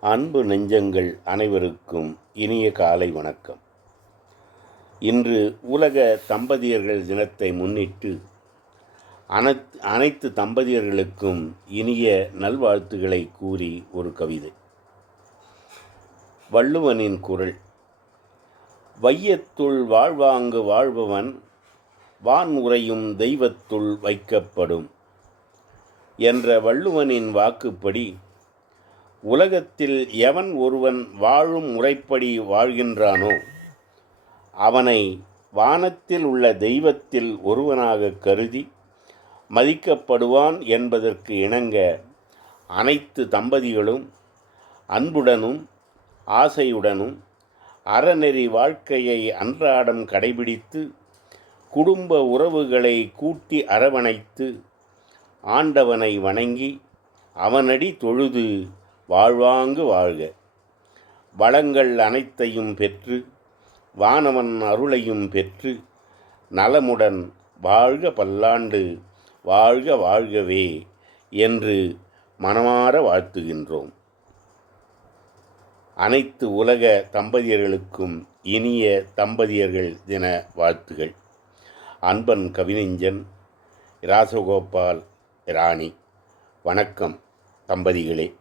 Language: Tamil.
அன்பு நெஞ்சங்கள் அனைவருக்கும் இனிய காலை வணக்கம். இன்று உலக தம்பதியர்கள் தினத்தை முன்னிட்டு அனைத் அனைத்து தம்பதியர்களுக்கும் இனிய நல்வாழ்த்துக்களை கூறி ஒரு கவிதை. வள்ளுவனின் குரல் வையத்துள் வாழ்வாங்கு வாழ்பவன் வான் உறையும் தெய்வத்துள் வைக்கப்படும் என்ற வள்ளுவனின் வாக்குப்படி உலகத்தில் எவன் ஒருவன் வாழும் முறைப்படி வாழ்கின்றானோ அவனை வானத்தில் உள்ள தெய்வத்தில் ஒருவனாக கருதி மதிக்கப்படுவான் என்பதற்கு இணங்க அனைத்து தம்பதிகளும் அன்புடனும் ஆசையுடனும் அறநெறி வாழ்க்கையை அன்றாடம் கடைபிடித்து குடும்ப உறவுகளை கூட்டி அரவணைத்து ஆண்டவனை வணங்கி அவனடி தொழுது வாழ்வாங்கு வாழ்க. வளங்கள் அனைத்தையும் பெற்று வானவன் அருளையும் பெற்று நலமுடன் வாழ்க பல்லாண்டு வாழ்க வாழ்கவே என்று மனமாற வாழ்த்துகின்றோம். அனைத்து உலக தம்பதியர்களுக்கும் இனிய தம்பதியர்கள் தின வாழ்த்துகள். அன்பன் கவிஞன் ராசகோபால் ராணி. வணக்கம் தம்பதிகளே.